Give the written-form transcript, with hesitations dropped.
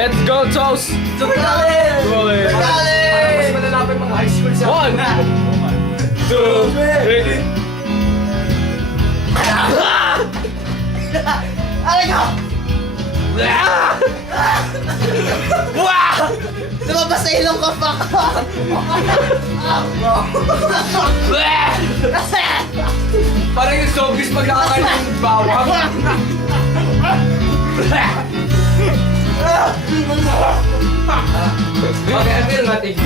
Let's go, Toast! Tutalin! Tutalin! Tutalin! Mas malalapit mga high school siya. 1, 2, 3. Aray ka! Lumabas sa ilong ko pa ka! Parang yung showbiz pag nakakain ng bawang. Okay, I feel nothing.